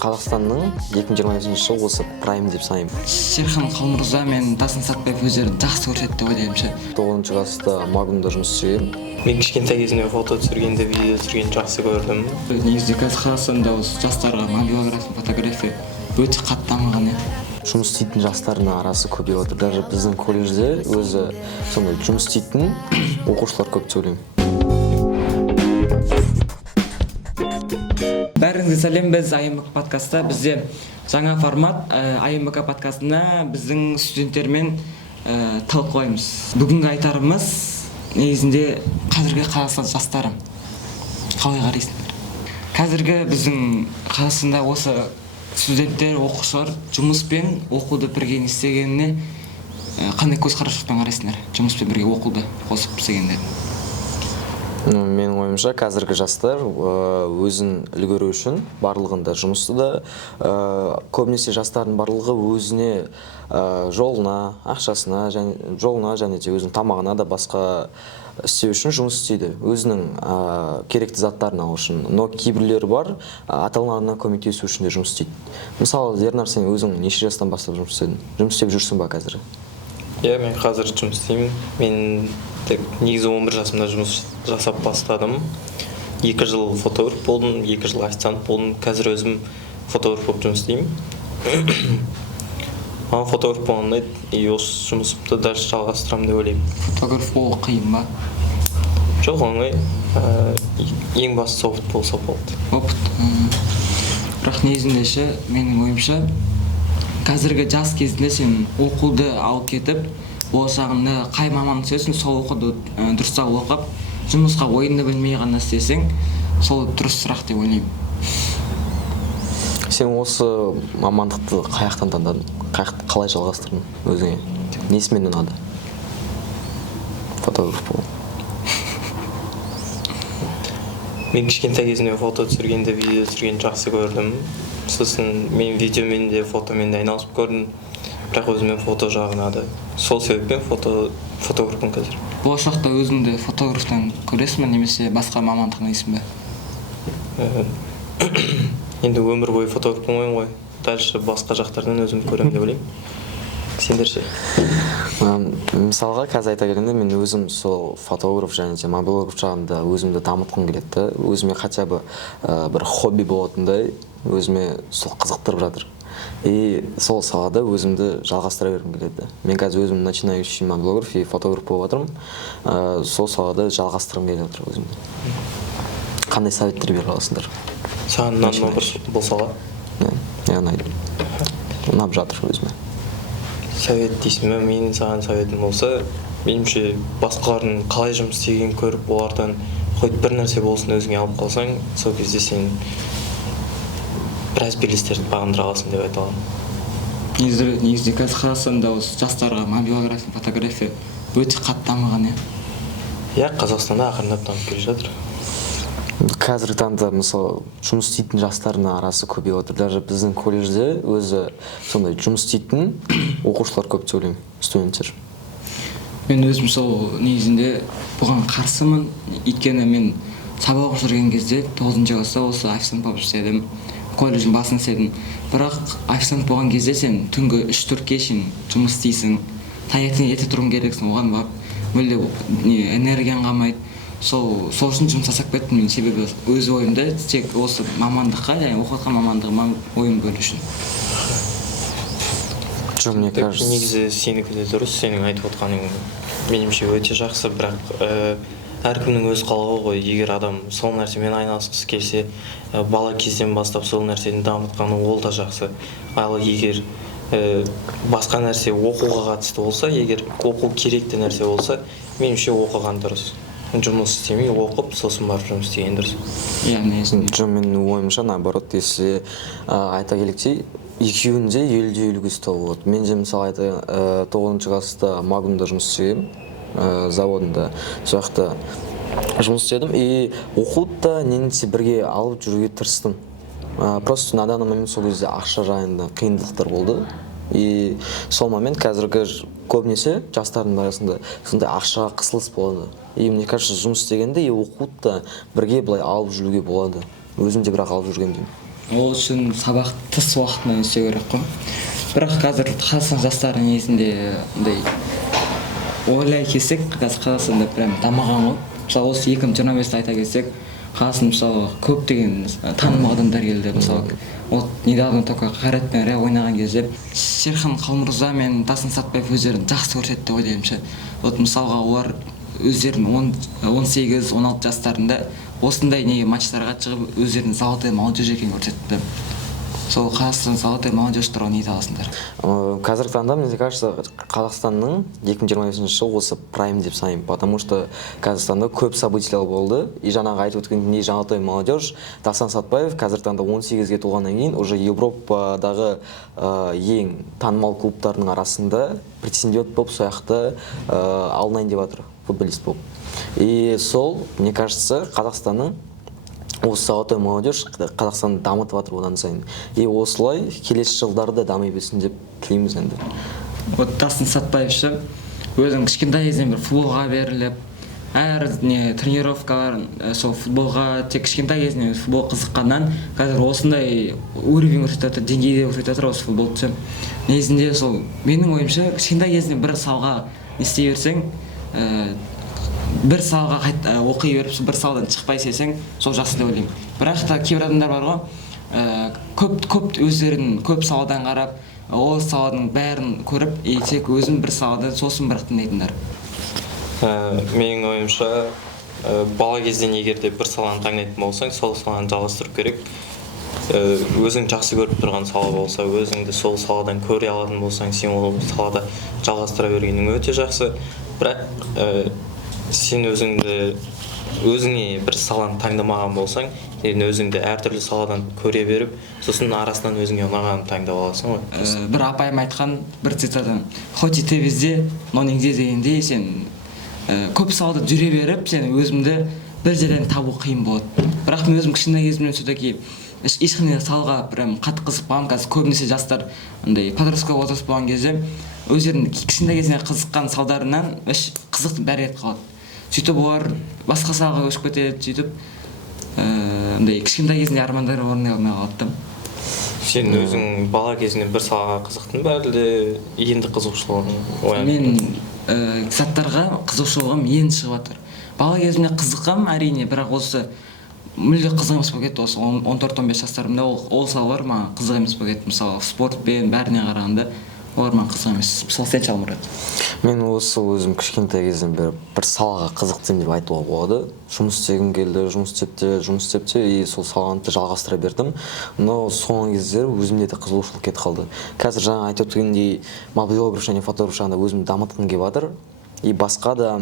Қазақстанның 2025 жылы осы прайм деп санаймын. Серхан Қалмырза мен Тасын Сатпаев өздерін жақсы көрсетті деп ойлаймын ше. 9-шы класста Магнумда жұмыс істегенмін. Мен кішкентай кезімде фото түсіргенде, видео түсіргенді жақсы көрдім. Негізінде қазір Қазақстанда осы жастарға мобилография, фотография өте қатты дамыған. Жұмыс істейтін жастардың арасы көбейіп отыр. Даже біздің колледжде өзі сондай жұмыс істейтін оқушылар көп деп ойлаймын. Бәріңізге сәлем, біз АМБК подкастта. Бізде жаңа формат АМБК подкастына біздің студенттермен талқылаймыз. Бүгінгі айтарымыз негізінде қазіргі Қазақстан жастары. Қалай қарайсыңдар? Қазіргі біздің Қазақстанда осы студенттер, оқушылар жұмыспен оқуды бірге істегеніне қандай көзқараспен қарайсыңдар? Жұмыспен бірге оқуды қосып істегенде. Менің ойымша қазіргі жастар өзін үлгеру үшін барлығында жұмысты да көбінесе жастардың барлығы өзіне жолына, ақшасына және де өзінің тамағына да басқа істеу үшін жұмыс істейді. Өзінің керекті заттарын алу үшін. Но кейбіреулері бар, ата-аналарына көмектесу үшін де жұмыс істейді. Мысалы, Ернар, сен өзің неше жастан бастап жұмыс істедің? Жұмыс істеп жүрсің ба қазір? Иә, мен қазір жұмыс істеймін. Мен негізі 11 жасымда жұмыс жасап бастадым. 2 жыл фотограф болдым, 2 жыл официант болдым. Қазір өзім фотограф болып жұмыс істеймін. Маған фотограф болған ұнайды, и осы жұмысымды дальше жалғастырамын деп ойлаймын. Фотограф болу қиын ба? Жоқ, оңай. Ең бастысы опыт болса болды. Опыт. Бірақ негізінде ше, менің ойымша, қазіргі жас кезінде сен оқуды алып кетіп, болашағында қай мамандық істесең, сол оқуды дұрыстап оқып, жұмысқа ойынды білмей ғана істесең, сол дұрысырақ деп ойлаймын. Сен осы мамандықты қаяқтан таңдадың? Қалай жалғастырдың өзіңе? Несімен ұнады? Фотограф болу. Мен кішкентай кезімде фото түсіргенде, видео түсіргенді жақсы көрдім. Сосын мен видеомен де, фотомен де айналысып көрдім. Бірақ өзіме фото жағы ұнады. Сол себеппен фотографпын қазір. Болашақта өзіңді фотографтан көресің бе, немесе басқа мамандық дейсің бе? Енді өмір бойы фотограф болмаймын ғой. Дальше басқа жақтардан өзім көремін деп ойлаймын. Сендер ше? Мысалға, қазір айта келгенде мен өзім сол фотограф және де мобилограф жағында өзімді дамытқым келеді. Өзіме хотя бы бір хобби болатындай өзіме сол қызықтырып жатыр. И сол салада өзімді жалғастыра бергім келеді. Мен қазір өзім начинающий мобилограф и фотограф болып жатырмын. Сол салада жалғастырғым келіп жатыр өзімді. Қандай советтер бере аласыңдар? Саған ұнады ма бұл сала? Иә, ұнайды. Ұнап жатыр өзіме. Совет дейсің бе? Менің саған советім болса, меніңше басқалардың қалай жұмыс істегенін көріп, олардан хоть бір нәрсе болсын өзіңе алып қалсаң, сол кезде сен біраз белестерді бағындыра аласың деп айта аламын. Негізінде қазір Қазақстанда осы жастарға мобилография, фотография өте қатты дамыған. Иә, Қазақстанда ақырындап дамып келе жатыр. Қазіргі таңда мысалы жұмыс істейтін жастардың арасы көбейіп отыр. Даже біздің колледжде өзі сондай жұмыс істейтін оқушылар көп деп ойлаймын, студенттер. Мен өзім сол негізінде бұған қарсымын. Өйткені мен сабақ оқып жүрген кезде 9-шы класста осы официант болып істедім. Колледждің басын істедім. Бірақ официант болған кезде сен түнгі 3-4-ге шейін жұмыс істейсің. Таңертең ерте тұруың керексің, оған мүлде энергияң қалмайды. Сол үшін жұмыс жасап кеттім мен, себебі өз ойымда тек осы мамандыққа, яғни оқытқан мамандығыма ойым бөлу үшін. Жоқ, мне кажется, негізі сенікі де дұрыс, сенің айтып отқаның меніңше өте жақсы, бірақ әркімнің өз қалауы ғой. Егер адам сол нәрсемен айналысқысы келсе, бала кезден бастап сол нәрсені дамытқаны ол да жақсы. Ал егер басқа нәрсе оқуға қатысты болса, егер оқу керекті нәрсе болса, меніңше оқыған дұрыс. Жұмыс істемей оқып, сосын барып жұмыс істеген дұрыс. Жоқ, менің ойымша наоборот, если айта келсек, екеуінде 50-50 ұстау болады. Мен де мысалы 9-шы класста Магнумда жұмыс істегенмін, заводында. Сол жақта жұмыс істедім и оқуды да немесе бірге алып жүруге тырыстым. Просто на данный момент сол кезде ақша жайында қиындықтар болды. И сол момент қазіргі көбінесе жастардың арасында сондай ақшаға қысылыс болады. И мне кажется, жұмыс істегенде и оқуды да бірге былай алып жүруге болады. Өзім де бірақ алып жүргенмін деймін. Ол үшін сабақ тыс уақытынан істеу керек қой. Бірақ қазір Қазақстан жастары негізінде андай ойлай келсек, қазір Қазақстанда прям дамыған ғой. Мысалы осы 2025-те айта келсек, Қазақстан мысалы көптеген танымал адамдар келді. Мысалы вот недавно только Қайрат пен Ря ойнаған кезде Серхан Қалмұрза мен Дастан Сатпаев өздерін жақсы көрсетті деп ойлаймын ше. Вот мысалға олар өздерінің 18-16 жастарында осындай не матчтарға шығып өздерінің золотой молодежь екенін көрсетті. Сол Қазақстан золотой молодежь туралы не айта аласыңдар? Қазіргі таңда, мне кажется, Қазақстанның 2025 жылы осы прайм деп санаймын, потому что Қазақстанда көп событиялар болды. И жаңағы айтып өткендей золотой молодежь, Дастан Сатпаев қазіргі таңда 18-ге толғаннан кейін уже Европадағы ең танымал клубтардың арасында претендент болып сояқты алынайын деп жатыр, футболист болып. И сол, мне кажется, Қазақстанның осы золотой молодежь Қазақстанды дамытып жатыр одан сайын. И осылай келесі жылдарда дами берсін деп тілейміз енді. Вот Дастан Сатпаев ше өзінің кішкентай кезінен бір футболға беріліп, әр не тренировкалар сол футболға тек кішкентай кезінен футбол қызыққаннан қазір осындай уровень көрсетіп жатыр, деңгейде көрсетіп жатыр осы футболшы. Негізінде сол менің ойымша кішкентай кезінен бір салға істей берсең, бір салға оқи беріп, бір салдан шықпай сесең, сол жақсы деп ойлаймын. Бірақ та кейбір адамдар бар ғой, көп өздерін көп саладан қарап, ол саланың бәрін көріп, тек өзін бір саладан сосын бірақ тыңдайтындар. Менің ойымша, бала кезден егер де бір саланы таңдайтын болсаң, сол саланы жалғастырып керек. Өзің жақсы көріп тұрған сала болса, өзіңді сол саладан көре алатын болсаң, сен ол салада жалғастыра бергенің өте жақсы. Бірақ сен өзіңе бір саланы таңдамаған болсаң, сен өзіңді әртүрлі саладан көре беріп, сосын арасынан өзіңе ұнағанын таңдап аласың ғой. Бір апайым айтқан бір цитата: "Хоть и ты везде, но нигде" дегенде, сен көп салада жүре беріп, сен өзіңді бір жерден табу қиын болады. Бірақ мен өзім кішкентай кезімнен все-таки ешқандай салаға прям қатты қызықпағанмын. Қазір көбінесе жастар андай подростковый возраст болған кезде өздерінің кішкентай кезінен қызыққан салдарынан қызық бәрі кетіп қалады. Сөйтіп олар басқа салаға көшіп кетеді, сөйтіп андай кішкентай кезінде армандары орындай алмай қалады. Сен өзің бала кезіңнен бір салаға қызықтың ба, әлде енді қызығушылығың оянды? Мен заттарға қызығушылығым енді шығып жатыр. Бала кезімде қызыққам әрине, бірақ осы мүлде қызық емес болып кетті. Осы 14-15 жастарымда ол салалар маған қызық емес болып кетті. Мысалы спортпен бәріне қарағанда олар маған қызық емес. Мысалы сен Шалмұрат? Мен осы өзім кішкентай кезден бері бір салаға қызықтым деп айтуға болады. Жұмыс істегім келді, жұмыс істеп те, и сол саланы жалғастыра бердім. Но соңғы кездері өзімде де қызығушылық кетіп қалды. Қазір жаңа айтып өткендей, моблиограф және фотограф жағында өзімді дамытқым келіп жатыр. И басқа да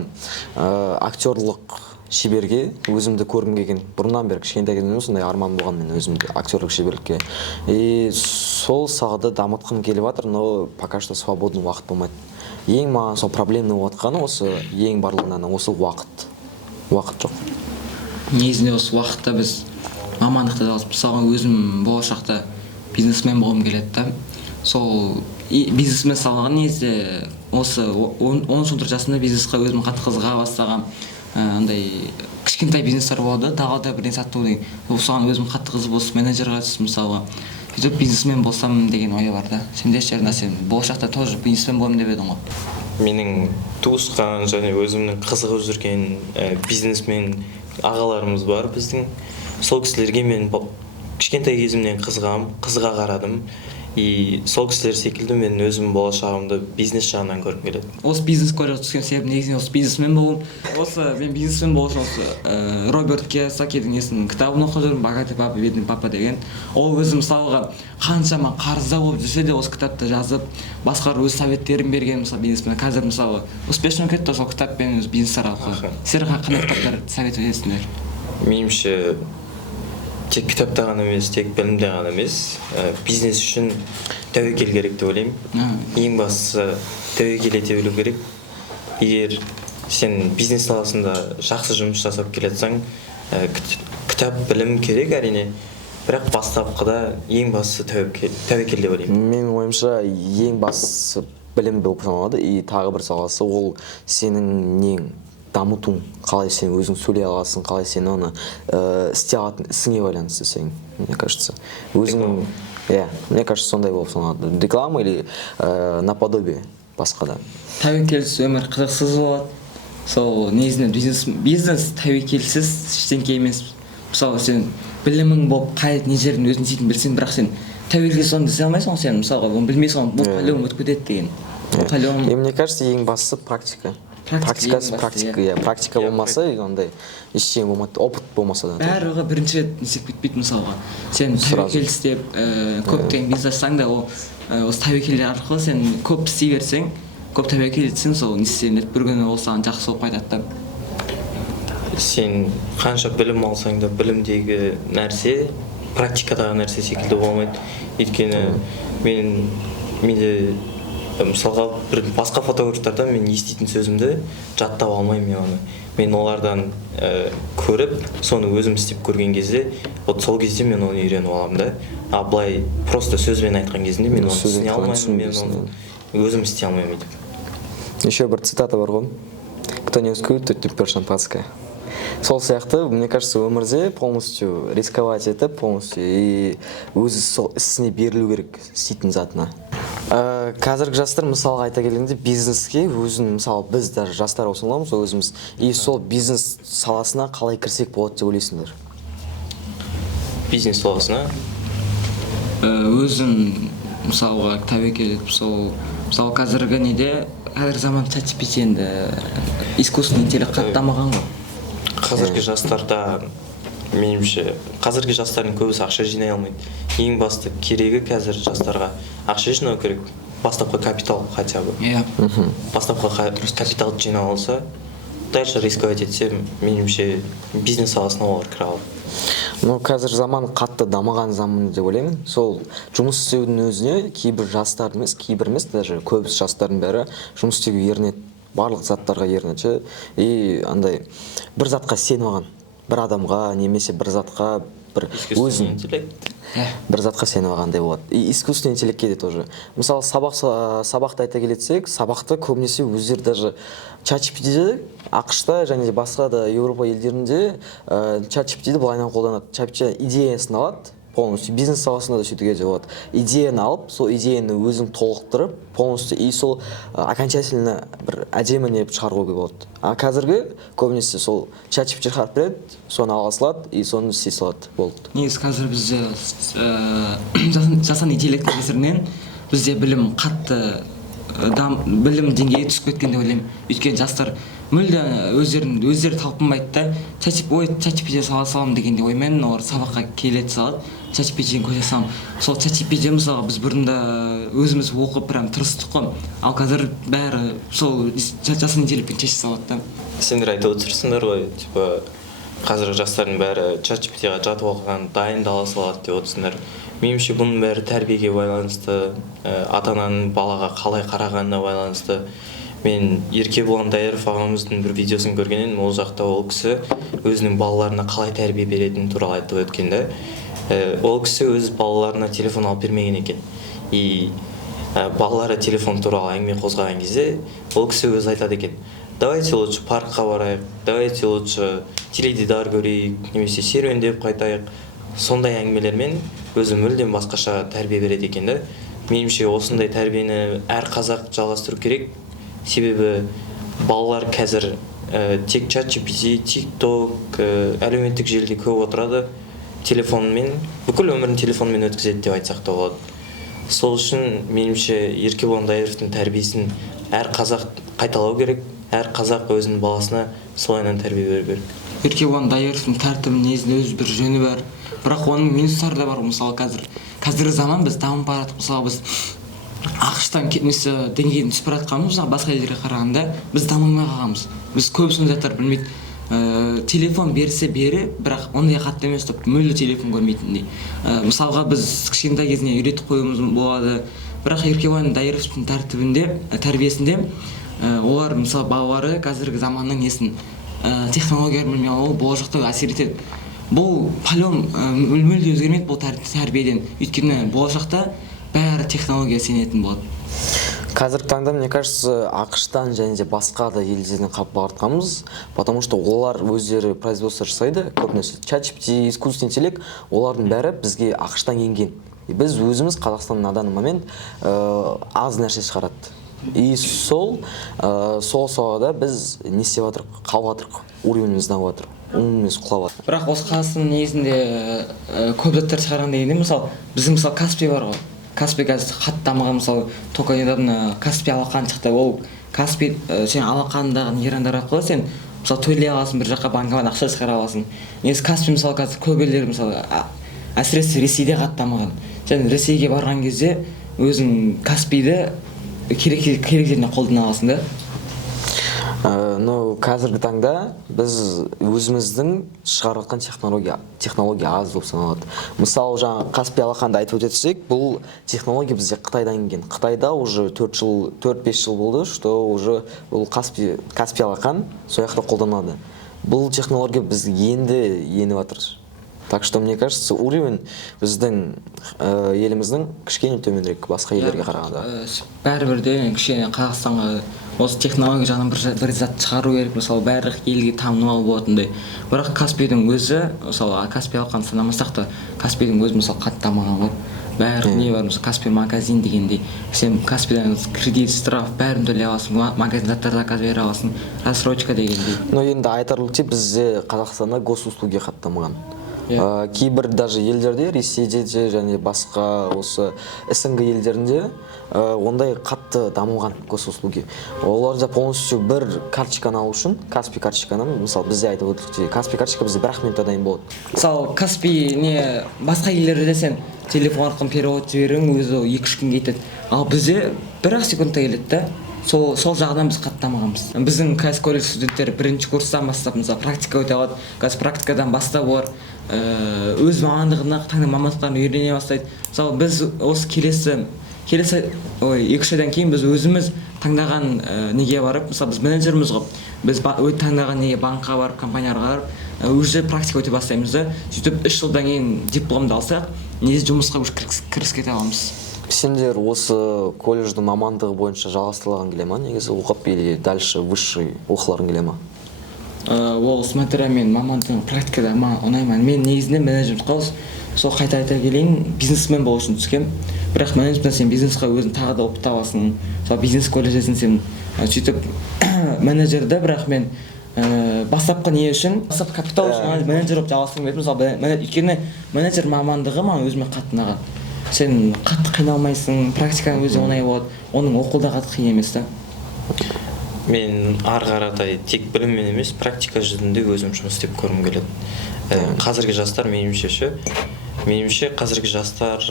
актерлық шеберге өзімді көргім келген. Бұрыннан бері кішкентай кезімнен сондай арман болған мен өзімде актерлік шеберлікке. И сол салада дамытқым келіп жатыр, но пока что свободный уақыт болмайды. Ең маған сол проблемный болатқаны осы ең барлығынан осы уақыт. Уақыт жоқ. Негізінде осы уақытта біз мамандықты жалғасып, мысалы өзім болашақта бизнесмен болғым келеді да. Сол бизнесмен салаға негізінде осы 10-14 жасында бизнесқа өзім қатты қызыға бастағам. Андай кішкентай бизнестер болды, далада бірден сату деген. Соған өзім қатты қызық болсын, менеджерға түсіп мысалға сөйтіп бизнесмен болсам деген ой бар да. Сенде шерна, сен болашақта тоже бизнесмен боламын деп едің ғой? Менің туысқан және өзімнің қызығып жүрген бизнесмен ағаларымыз бар біздің. Сол кісілерге мен кішкентай кезімнен қызыға қарадым. И сол кісілер секілді мен өзім болашағымды бизнес жағынан көргім келеді. Осы бизнес колледжге түскен себебім негізінен осы бизнесмен болу. Осы мен бизнесмен болу үшін осы Роберт Кийосакидің несінің кітабын оқып жүрмін, «Богатый папа, бедный папа» деген. Ол өзі мысалға қаншама қарызда болып жүрсе де осы кітапты жазып, басқалар өз советтерін берген мысалы бизнесмен. Қазір мысалы успешно кетті сол кітаппен өз бизнес арқылы. Сіздер қандай кітаптар совет етесіңдер? Меніңше тек кітапта ғана емес, тек білімде ғана емес, бизнес үшін тәуекел керек деп ойлаймын. Ең бастысы тәуекел ете білу керек. Егер сен бизнес саласында жақсы жұмыс жасап келетсаң, кітап білім керек әрине, бірақ бастапқыда ең бастысы тәуекел деп ойлаймын. Менің ойымша ең бастысы білім болып саналады, и тағы бір саласы ол сенің нең. дамытуың, қалай сен өзің сөйлей аласың, қалай сен оны істей алатын ісіңе байланысты сен, мне кажется. Өзің, мне кажется, сондай болып саналады. Реклама или наподобие басқадан. Тәуекелсіз өмір қызықсыз болады. Сол негізінен бизнес тәуекелсіз ештеңке емес. Мысалы сен білімің болып қай не жерін өзің істейтін білсең, бірақ сен тәуекелсіз оны істей алмайсың, сен мысалға оны білмейсің, бұл пәлеуім өтіп кетеді деген. И мне кажется, ең бастысы практика. Практика болмаса, ондай ештеңе болмайды, опыт болмаса да. Барлығы бірінші рет істеп кетпейді мысалға. Сен тәуекел істеп, көптеген бизнес ашсаң да, осы тәуекелдер арқылы сен көп істей берсең, көп тәуекел етсең, сол не істейді, бір күні ол саған жақсы болып қайтады. Сен қанша білім алсаң да білімдегі нәрсе практикадағы нәрсе секілді болмайды. Өйткені менде мысалға бір басқа фотографтардан мен еститін сөзімді жаттап алмаймын оны. Мен олардан көріп, соны өзім істеп көрген кезде, вот сол кезде мен оны үйреніп аламын да. А былай просто сөзбен айтқан кезінде мен оны түсіне алмаймын, мен оны өзім істей алмаймын деп. Еще бір цитата бар ғой. Кто не рискует, тот не пьет шампанское. Сол сияқты, мне кажется, өмірде полностью рисковать етіп, полностью и өзі сол ісіне берілу керек істейтін затына. Қазіргі жастар мысалға айта келгенде бизнеске өзін, мысалы біз даже жастар осыламыз өзіміз, и сол бизнес саласына қалай кірсек болады деп ойлайсыңдар? Бизнес саласына? Өзін мысалға тәуекел етіп, мысалы қазіргі неде, қазір заман ChatGPT енді искусственный интеллект қатты дамыған ғой. Қазіргі жастарда, меніңше, қазіргі жастардың көбісі ақша жинай алмайды. Ең басты керегі қазір жастарға ақша жинау керек. Бастапқы капитал хотя бы. Бастапқы капитал жинап алса, дальше рисковать етсе, меніңше, бизнес саласына олар кіре алады. Қазір заман қатты дамыған заман деп ойлаймын. Сол жұмыс істеудің өзіне кейбір жастар емес, даже көбісі жастардың бәрі жұмыс істеуге ерінеді. Барлық заттарға ерінеді. И андай бір затқа сеніп алған. Бір адамға, немесе бір затқа, өзін бір затқа сеніп алғандай болады. И искусственный интеллектке де тоже. Мысалы, сабақты айта келетсек, сабақты көбінесе өздері даже ChatGPT-де, ақш-та және де басқа да Еуропа елдерінде ChatGPT-ді былайынан қолданады. ChatGPT идеясын алады, полностью бизнес саласында да сөйтуге де болады. Идеяны алып, сол идеяны өзің толықтырып, полностью и сол окончательно бір әдемі не шығаруға болады. А қазіргі көбінесе сол ChatGPT шығарып береді, соны алға салады и соны істей салады болды. Негізі қазір бізде жасанды интеллекттің кесірінен бізде білім қатты білім деңгейі түсіп кеткен деп ойлаймын. Өйткені жастар мүлде өздері талпынбайды да, ChatGPT сала салам дегенде оймен олар сабаққа келеді салады, ChatGPT-ні көре салам. Сол ChatGPT мысалға біз бұрында өзіміз оқып прям тырыстық қой, ал қазір бәрі сол жасанды интеллектпен шеше салады да. Сендер айтып отырсыңдар ғой, қазіргі жастардың бәрі ChatGPT-ға жатып оқыған, дайындала салады деп отырсыңдар. Меніңше бұның бәрі тәрбиеге байланысты, ата-ананың балаға қалай қарағанына байланысты. Мен Еркебұлан Дайыров ағамыздың бір видеосын көргеннен, ол жақта ол кісі өзінің балаларына қалай тәрбие беретіні туралы айтып өткен да. Ол кісі өз балаларына телефон алып бермеген екен. И балалары телефон туралы әңгіме қозғаған кезде, ол кісі өзі айтады екен: давайте лучше паркқа барайық, давайте лучше теледидар көрейік, немесе серуендеп қайтайық. Сондай әңгімелермен өзі мүлдем басқаша тәрбие береді екен да. Меніңше осындай тәрбиені әр қазақ жалғастыру керек. Себебі балалар қазір тек ChatGPT, TikTok, әлеуметтік желіде көп отырады. Телефонмен, бүкіл өмірін телефонмен өткізеді деп айтсақ та болады. Сол үшін меніңше Еркебұлан Дайыровтың тәрбиесін әр қазақ қайталау керек, әр қазақ өзінің баласына солайынан тәрбие беру керек. Еркебұлан Дайыровтың тәртібінің негізінде өз бір жөні бар, бірақ оның минустары да бар. Мысалы қазіргі заман біз дамып бара жатырмыз. Мысалы біз ақш-тан кетмесі деңгейін түсіп бара жатқанымыз, басқа елдерге қарағанда біз дамымай қалғанбыз. Біз көп заттар білмейді. Телефон берсе бері, бірақ ондай қатты емес, мүлде телефон көрмейтіндей. Мысалға біз кішкентай кезінен үйретіп қоюымыз болады. Бірақ Еркебұлан Дайыровтың тәрбиесінде олар мысалы балалары қазіргі заманның несін технологиялар білмей, ол болашақта әсер етеді. Бұл палем мүлде өзгермейді бұл тәрбиеден. Өйткені болашақта бәрі технология сенетін болады. Қазіргі таңда, мне кажется, ақштан және де басқа да елдерден қапыл артқанбыз, потому что олар өздері производство жасайды, көп нәрсе. ChatGPT, искусственный интеллект, олардың бәрі бізге ақштан енген. Біз өзіміз Қазақстанның на данный момент аз нәрсе шығарады. И сол салада біз не істеп жатырық, қалып жатырық, уровеніміз дамып жатыр, умымыз құлап жатыр. Бірақ осы Қазақстанның негізінде көп заттар шығарған дегенде, мысалы, біздің мысалы Каспий бар ғой. Каспий қазір қатты дамыған, мысалы, только недавно Каспий алақан шықты. Ол Каспий сен алақандағы нейрондар арқылы сен мысалы төлей аласың, бір жаққа банкомат ақша шығара аласың. Негізі Каспий мысалы қазір көп елдер мысалы әсіресе Ресейде қатты дамыған. Сен Ресейге барған кезде өзің Каспийді керек жеріне қолдана аласың да. Но қазіргі таңда біз өзіміздің шығарып жатқан технология аз болып саналады. Мысалы, жаңа Каспий алақанды айтып өтсек, бұл технология бізде Қытайдан келген. Қытайда уже 4-5 жыл болды, что уже бұл Каспий алақан сол жақта қолданады. Бұл технология біз енді еніп жатыр. Так что, мне кажется, уровень біздің еліміздің кішкене төменірек басқа елдерге қарағанда. Бәрібір де кішкене Қазақстанға осы технология жағынан бір зат шығару керек, мысалы барлық елге танымал болатындай. Бірақ Каспийдің өзі, мысалы Каспий алақан санамасақ та, Каспийдің өзі мысалы қатты дамыған ғой. Бәрі не бар, мысалы Каспий магазин дегендей. Сен Каспийдан кредит, штраф бәрін төлей аласың, магазин заттар заказ бере аласың, рассрочка дегендей. Но енді айтарлық те бізде Қазақстанда госуслуги қатты дамыған. Кейбір даже елдерде, Ресейде де және басқа осы СНГ елдерінде ондай қатты дамыған госуслуги. Оларда полностью бір карточканы алу үшін, Каспий карточканы, мысалы бізде айтып өтілікте, Каспий карточка бізде 1 минутта дайын болады. Мысалы Каспий не басқа елдерде сен телефон арқылы перевод жіберең, өзі 2-3 күнге кетеді. Ал бізде 1 секундта келеді да. Сол жағынан біз қатты дамығанбыз. Біздің қазір колледж студенттері бірінші курстан бастап, мысалы практика өте алады. Қазір практикадан бастап олар өз мамандығына таңдаған мамандықтарын үйрене бастайды. Мысалы біз осы келесі 2-3 айдан кейін біз өзіміз таңдаған неге барып, мысалы біз менеджеріміз ғой. Біз таңдаған неге банкқа барып, компанияға барып, уже практика өте бастаймыз да. Сөйтіп 3 жылдан кейін дипломды алсақ, негізі жұмысқа кірісіп кете аламыз. Сендер осы колледждің мамандығы бойынша жалғастырылған келе ма? Негізі оқып или дальше высший оқыларын келе ма? Ол смотря мен мамандығым практикада ұнаймын. Мен негізінде менеджмент қалыс. Сол қайта келейін, бизнесмен болу үшін түскем. Бірақ менеджменттен сен бизнесқа өзің тағы да оқып табасың. Сол бизнес колледжден сен сөйтіп менеджерді, бірақ мен бастапқы не үшін, бастапқы капитал үшін менеджер болып жалғастырғым келді. Мысалы, өйткені менеджер мамандығы маған өзіме қатты ұнаған. Сен қатты қиналмайсың, практиканың өзі оңай болады, оның оқуда қатты қиын емес та. Мен ары қаратай тек біліммен емес, практика жүзінде өзім жұмыс істеп көргім келеді. Қазіргі жастар меніңше қазіргі жастар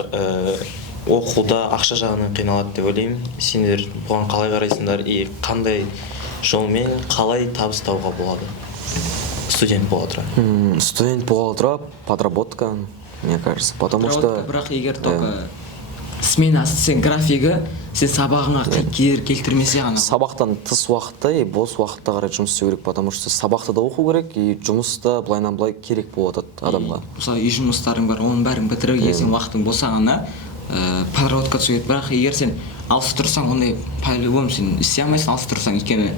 оқуда ақша жағынан қиналады деп ойлаймын. Сендер бұған қалай қарайсыңдар и қандай жолмен қалай табыс табуға болады? Студент бола тұра. Студент бола тұра, подработка, мне кажется, потому что... Бірақ егер только смена сен графигі, сен сабағыңа кедергі келтірмесе ғана. Сабақтан тыс уақытта и бос уақытта қарай жұмыс істеу керек, потому что сабақта да оқу керек и жұмыста былайынан былай керек болып жатады адамға. Мысалы, үй жұмыстарың бар, оның бәрін бітіруге сен уақытың болсағана подработка түсу керек. Бірақ егер сен алыс тұрсаң, ондай по-любому сен істей алмайсың, алыс тұрсаң, өйткені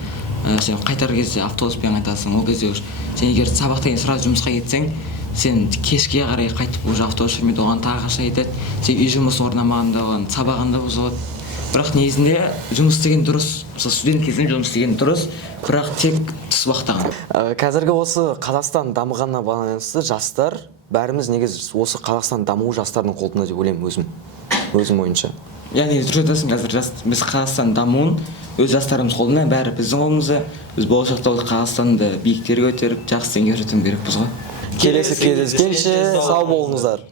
сен қайтар кезде автобуспен қайтасың, ол кезде сен егер сабақтан сразу жұмысқа кетсең, сен кешке қарай қайтып уже автобус жүрмейді, оған тағы ақша кетеді. Сен үй жұмысы орнамағанда оған сабағында бұзылады. Бірақ негізінде жұмыс істеген дұрыс, мысалы студент кезінде жұмыс істеген дұрыс, бірақ тек тыс уақытта ғана. Қазіргі осы Қазақстан дамығанына байланысты жастар, бәріміз негізі осы Қазақстан дамуы жастардың қолында деп ойлаймын өзім ойынша. Яғни дұрыс айтасың, қазір біз Қазақстан дамуын өз жастарымыз қолында, бәрі біздің қолымызда. Біз болашақта Қазақстанды биіктерге көтеріп, жақсы деңгейге жетуіміз керекпіз ғой. Келесі кездескенше сау болыңыздар.